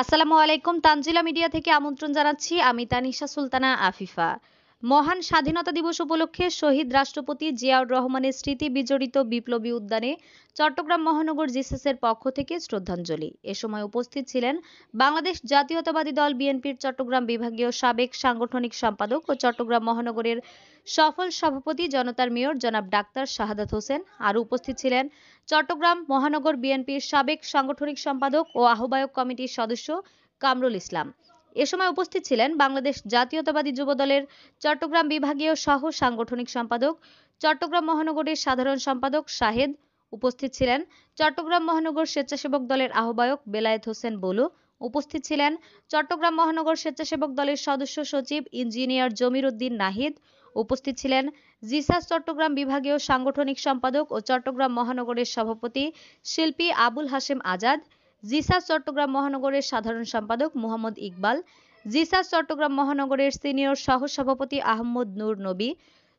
আসসালামু আলাইকুম। তানজিলা মিডিয়া থেকে আমন্ত্রণ জানাচ্ছি। আমি তানিশা সুলতানা আফিফা। মহান স্বাধীনতা দিবস উপলক্ষে শহীদ রাষ্ট্রপতি জিয়াউর রহমানের স্মৃতি বিজড়িত বিপ্লবী উদ্যানে চট্টগ্রাম মহানগর জিএসএসের পক্ষ থেকে শ্রদ্ধাঞ্জলি। এ সময় উপস্থিত ছিলেন বাংলাদেশ জাতীয়তাবাদী দল বিএনপির চট্টগ্রাম বিভাগীয় সাবেক সাংগঠনিক সম্পাদক ও চট্টগ্রাম মহানগরের সফল সভাপতি জনতার মেয়র জনাব ডাক্তার শাহাদাত হোসেন। আরও উপস্থিত ছিলেন চট্টগ্রাম মহানগর বিএনপির সাবেক সাংগঠনিক সম্পাদক ও আহ্বায়ক কমিটির সদস্য কামরুল ইসলাম। এ সময় উপস্থিত ছিলেন বাংলাদেশ জাতীয়তাবাদী যুবদলের চট্টগ্রাম বিভাগীয় সহ সাংগঠনিক সম্পাদক, চট্টগ্রাম মহানগরের সাধারণ সম্পাদক শাহেদ। উপস্থিত ছিলেন চট্টগ্রাম মহানগর স্বেচ্ছাসেবক দলের আহ্বায়ক বেলায়েত হোসেন বলু। উপস্থিত ছিলেন চট্টগ্রাম মহানগর স্বেচ্ছাসেবক দলের সদস্য সচিব ইঞ্জিনিয়ার জমির উদ্দিন নাহিদ। উপস্থিত ছিলেন জিসাস চট্টগ্রাম বিভাগীয় সাংগঠনিক সম্পাদক ও চট্টগ্রাম মহানগরের সভাপতি শিল্পী আবুল হাশেম আজাদ, জিসাস চট্টগ্রাম মহানগরের সাধারণ সম্পাদক মোহাম্মদ ইকবাল, জিসাস চট্টগ্রাম মহানগরের সিনিয়র সহসভাপতি আহমদ নূর নবী,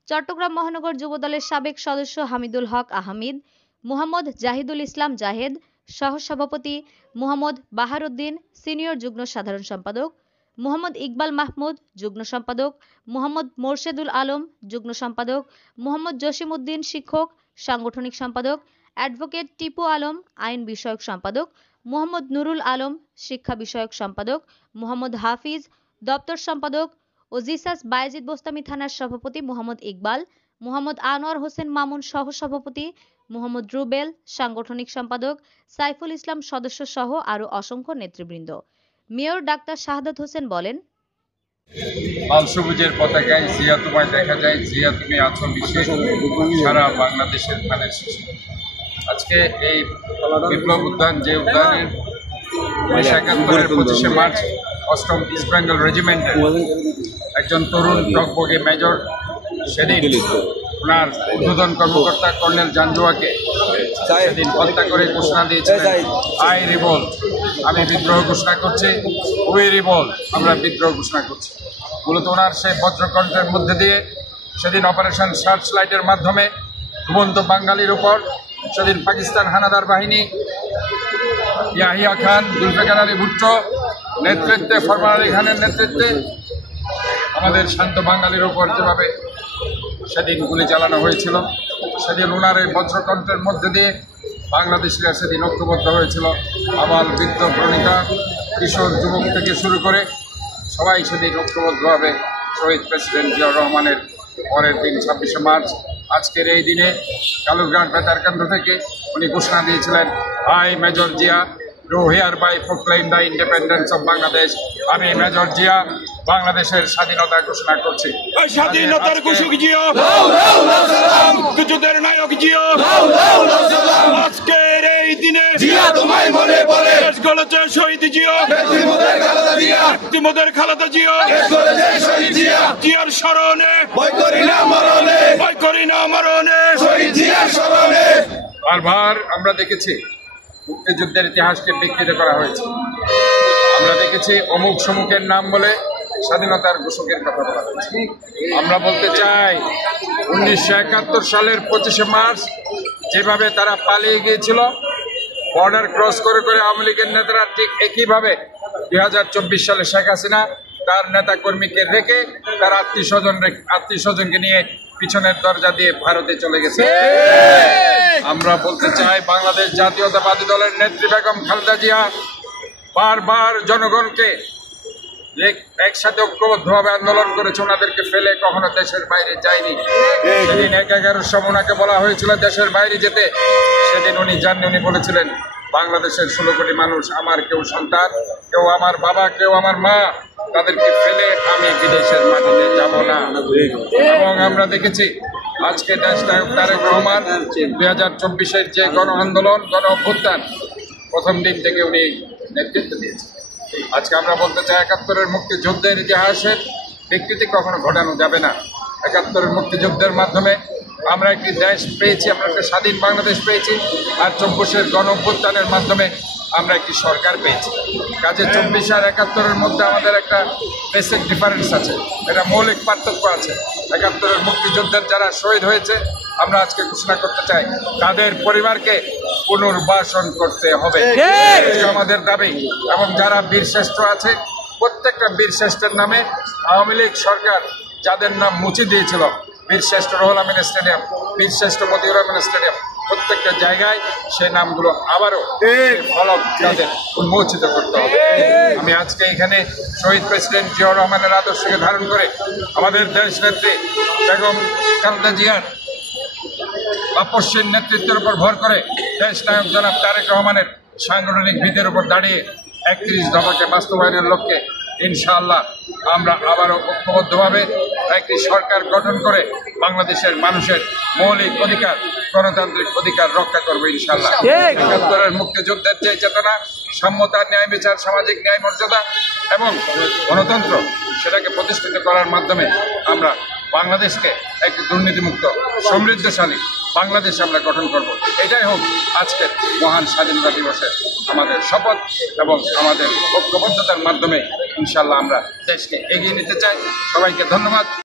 চট্টগ্রাম মহানগর যুবদলের সাবেক সদস্য হামিদুল হক আহমিদ, মোহাম্মদ জাহিদুল ইসলাম জাহেদ, সহসভাপতি মোহাম্মদ বাহারউদ্দিন, সিনিয়র যুগ্ম সাধারণ সম্পাদক মোহাম্মদ ইকবাল মাহমুদ, যুগ্ম সম্পাদক মোহাম্মদ মোরশেদুল আলম, যুগ্ম সম্পাদক মোহাম্মদ জসিম উদ্দিন শিক্ষক, সাংগঠনিক সম্পাদক অ্যাডভোকেট টিপু আলম, আইন বিষয়ক সম্পাদক মোহাম্মদ নুরুল আলম, শিক্ষা বিষয়ক সম্পাদক মোহাম্মদ হাফিজ, দপ্তর সম্পাদক ও জিসাস বায়েজিদ বোস্তামি থানার সভাপতি মোহাম্মদ ইকবাল, মোহাম্মদ আনোয়ার হোসেন মামুন সহসভাপতি মোহাম্মদ রুবেল, সাংগঠনিক সম্পাদক সাইফুল ইসলাম সদস্য সহ আরও অসংখ্য নেতৃবৃন্দ। মেয়র ডাক্তার শাহাদাত হোসেন বলেন, লাল সবুজের পতাকায় জিয়া তোমায় দেখা যায়, জিয়া তুমি আছো বিশ্বে, সারা বাংলাদেশের ধানের শীষে। আজকে এই বিপ্লব উদ্যান, যে উদ্যানের 1971-এর 25শে মার্চ 8ম ইস্ট বেঙ্গল রেজিমেন্টের একজন তরুণ টকবগে মেজর সেদিন ওনার উদ্বোধন কর্মকর্তা কর্নেল জাঞ্জুয়াকে সেদিন হত্যা করে ঘোষণা দিয়েছিলেন, আই রিভোল্ট, আমি বিদ্রোহ ঘোষণা করছি, উই রিভোল্ট, আমরা বিদ্রোহ ঘোষণা করছি। মূলত ওনার সেই বজ্রকণ্ঠের মধ্যে দিয়ে সেদিন অপারেশন সার্চ লাইটের মাধ্যমে ঘুমন্ত বাঙালির উপর সেদিন পাকিস্তান হানাদার বাহিনী ইয়াহিয়া খান, জুলফিকার আলী ভুট্টো নেতৃত্বে, ফরমান আলী খানের নেতৃত্বে আমাদের শান্ত বাঙালির উপর যেভাবে সেদিন গুলি চালানো হয়েছিল, সেদিন ওনার এই বজ্রকণ্ঠের মধ্যে দিয়ে বাংলাদেশিরা সেদিন ঐক্যবদ্ধ হয়েছিল। আবাল বৃদ্ধ প্রণিতা কিশোর যুবক থেকে শুরু করে সবাই সেদিন ঐক্যবদ্ধভাবে শহীদ প্রেসিডেন্ট জিয়াউর রহমানের পরের দিন 26শে মার্চ আজকের এই দিনে কালুরঘাট বেতারকেন্দ্র থেকে উনি ঘোষণা দিয়েছিলেন, I major Zia do hereby proclaim the independence of Bangladesh, আমি মেজর জিয়া বাংলাদেশের স্বাধীনতা ঘোষণা করছি। স্বাধীনতার ঘোষক জিয়া, মুক্তিযুদ্ধের নায়ক জিয়া, আজকের এই দিনে জিয়া তোমায় মনে পড়ে, দেশ গড়েছে শহীদ জিয়া, ব্যক্তিমতের খালেদা জিয়া, শহীদ জিয়া, জিয়ার স্মরণে ভয় করি না মরণে, ভয় করি না মরণে, শহীদ জিয়ার স্মরণে। বারবার আমরা দেখেছি মুক্তিযুদ্ধের ইতিহাসকে বিকৃত করা হয়েছে। আমরা দেখেছি অমুক সমুখের নাম বলে স্বাধীনতার ঘোষকের কথা বলা হয়েছে। আমরা বলতে চাই 1971 সালের 25শে মার্চ যেভাবে তারা পালিয়ে গিয়েছিল, বর্ডার ক্রস করে করে আওয়ামী লীগের নেতারা ঠিক একইভাবে 2024 সালে শেখ হাসিনা তার নেতা কর্মীকে রেখে তার আত্মীয়স্বজনকে নিয়ে পিছনের দরজা দিয়ে ভারতে চলে গেছে। আমরা বলতে চাই বাংলাদেশ জাতীয়তাবাদী দলের নেত্রী বেগম খালেদা জিয়া বারবার জনগণকে একসাথে ঐক্যবদ্ধভাবে আন্দোলন করেছে, ওনাদেরকে ফেলে কখনো দেশের বাইরে যায়নি। সেদিন 1/11-র সময় ওনাকে বলা হয়েছিল দেশের বাইরে যেতে, সেদিন উনি যাননি। উনি বলেছিলেন বাংলাদেশের 16 কোটি মানুষ, আমার কেউ সন্তান, কেউ আমার বাবা, কেউ আমার মা, তাদেরকে ফেলে আমি বিদেশের মাটিতে যাব না। এবং আমরা দেখেছি আজকে দেশনায়ক তারেক রহমান 2024-এর যে গণ আন্দোলন, গণ অভ্যুত্থান, প্রথম দিন থেকে উনি নেতৃত্ব দিয়েছেন। আজকে আমরা বলতে চাই 71-এর মুক্তিযুদ্ধের ইতিহাসের বিকৃতি কখনো ঘটানো যাবে না। 71-এর মুক্তিযুদ্ধের মাধ্যমে আমরা একটি দেশ পেয়েছি, আমরা একটা স্বাধীন বাংলাদেশ পেয়েছি, আর 24-এর গণ অভ্যুত্থানের মাধ্যমে আমরা একটি সরকার পেয়েছি। কাজে 24 আর 71-এর মধ্যে আমাদের একটা বেসিক ডিফারেন্স আছে, এটা মৌলিক পার্থক্য আছে। 71-এর মুক্তিযুদ্ধের যারা শহীদ হয়েছে আমরা আজকে ঘোষণা করতে চাই তাদের পরিবারকে পুনর্বাসন করতে হবে, আমাদের দাবি। এবং যারা বীরশ্রেষ্ঠ আছে, প্রত্যেকটা বীরশ্রেষ্ঠের নামে আওয়ামী লীগ সরকার যাদের নাম মুছে দিয়েছিল, বীরশ্রেষ্ঠ রুহুল আমিন স্টেডিয়াম, বীরশ্রেষ্ঠ মতিউর রহমান স্টেডিয়াম, প্রত্যেকটা জায়গায় সেই নামগুলো আবারও ফলক তাদের উন্মোচিত করতে হবে। আমি আজকে এখানে শহীদ প্রেসিডেন্ট জিয়াউর রহমানের আদর্শকে ধারণ করে আমাদের দেশ নেত্রী বেগম খালেদা জিয়ার আপসীর নেতৃত্বের উপর ভর করে দেশ নায়ক জনাব তারেক রহমানের সাংগঠনিক ভিতের উপর দাঁড়িয়ে 31 দফাকে বাস্তবায়নের লক্ষ্যে ইনশাআল্লাহ আমরা আবারও ঐক্যবদ্ধভাবে একটি সরকার গঠন করে বাংলাদেশের মানুষের মৌলিক অধিকার, গণতান্ত্রিক অধিকার রক্ষা করবো ইনশাআল্লাহ। ৭১-এর মুক্তিযুদ্ধের যে চেতনা, সাম্যতা, ন্যায় বিচার, সামাজিক ন্যায় মর্যাদা এবং গণতন্ত্র, সেটাকে প্রতিষ্ঠিত করার মাধ্যমে আমরা বাংলাদেশকে একটি দুর্নীতিমুক্ত সমৃদ্ধশালী বাংলাদেশ আমরা গঠন করব। এটাই হোক আজকের মহান স্বাধীনতা দিবসের আমাদের শপথ এবং আমাদের ঐক্যবদ্ধতার মাধ্যমে ইনশাআল্লাহ আমরা দেশকে এগিয়ে নিতে চাই। সবাইকে ধন্যবাদ।